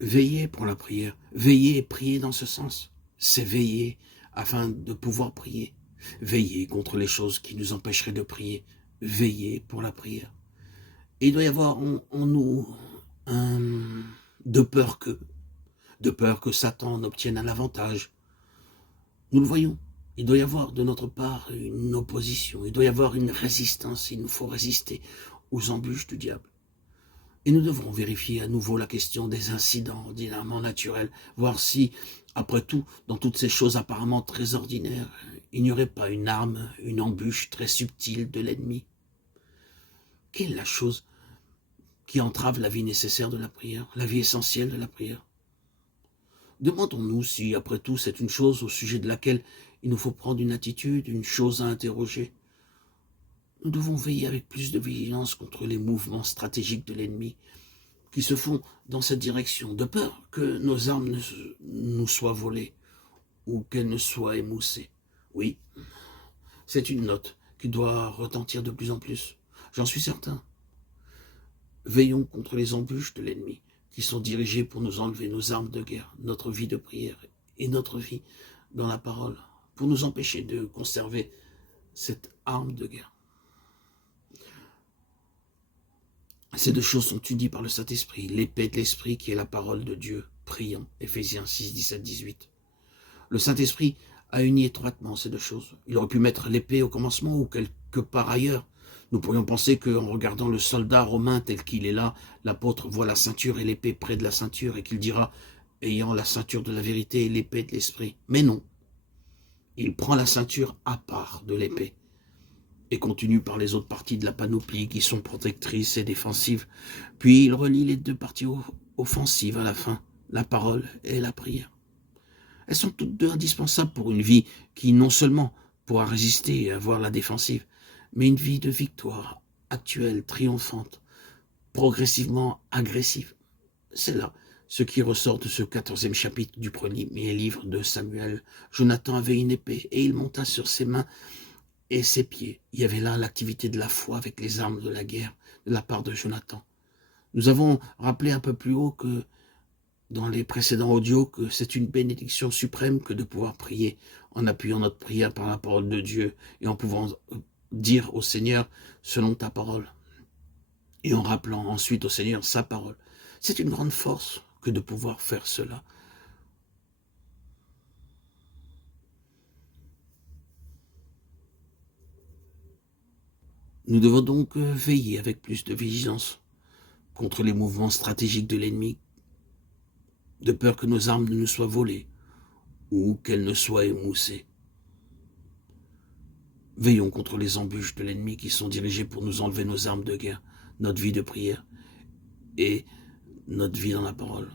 Veillez pour la prière. Veillez et priez dans ce sens. C'est veiller afin de pouvoir prier. Veillez contre les choses qui nous empêcheraient de prier. Veillez pour la prière. Et il doit y avoir en nous de peur que Satan obtienne un avantage. Nous le voyons. Il doit y avoir de notre part une opposition. Il doit y avoir une résistance. Il nous faut résister aux embûches du diable. Et nous devrons vérifier à nouveau la question des incidents ordinairement naturels, voir si, après tout, dans toutes ces choses apparemment très ordinaires, il n'y aurait pas une arme, une embûche très subtile de l'ennemi. Quelle est la chose qui entrave la vie nécessaire de la prière, la vie essentielle de la prière? Demandons-nous si, après tout, c'est une chose au sujet de laquelle il nous faut prendre une attitude, une chose à interroger. Nous devons veiller avec plus de vigilance contre les mouvements stratégiques de l'ennemi qui se font dans cette direction, de peur que nos armes nous soient volées ou qu'elles ne soient émoussées. Oui, c'est une note qui doit retentir de plus en plus, j'en suis certain. Veillons contre les embûches de l'ennemi qui sont dirigées pour nous enlever nos armes de guerre, notre vie de prière et notre vie dans la parole, pour nous empêcher de conserver cette arme de guerre. Ces deux choses sont unies par le Saint-Esprit, l'épée de l'Esprit qui est la parole de Dieu. Prions, Éphésiens 6, 17, 18. Le Saint-Esprit a uni étroitement ces deux choses. Il aurait pu mettre l'épée au commencement ou quelque part ailleurs. Nous pourrions penser qu'en regardant le soldat romain tel qu'il est là, l'apôtre voit la ceinture et l'épée près de la ceinture et qu'il dira, ayant la ceinture de la vérité et l'épée de l'Esprit. Mais non, il prend la ceinture à part de l'épée et continue par les autres parties de la panoplie qui sont protectrices et défensives. Puis il relie les deux parties offensives à la fin, la parole et la prière. Elles sont toutes deux indispensables pour une vie qui non seulement pourra résister et avoir la défensive, mais une vie de victoire, actuelle, triomphante, progressivement agressive. C'est là ce qui ressort de ce 14e chapitre du premier livre de Samuel. Jonathan avait une épée et il monta sur ses mains et ses pieds. Il y avait là l'activité de la foi avec les armes de la guerre de la part de Jonathan. Nous avons rappelé un peu plus haut que dans les précédents audios que c'est une bénédiction suprême que de pouvoir prier en appuyant notre prière par la parole de Dieu et en pouvant dire au Seigneur selon ta parole et en rappelant ensuite au Seigneur sa parole. C'est une grande force que de pouvoir faire cela. Nous devons donc veiller avec plus de vigilance contre les mouvements stratégiques de l'ennemi, de peur que nos armes ne nous soient volées ou qu'elles ne soient émoussées. Veillons contre les embûches de l'ennemi qui sont dirigées pour nous enlever nos armes de guerre, notre vie de prière et notre vie dans la parole.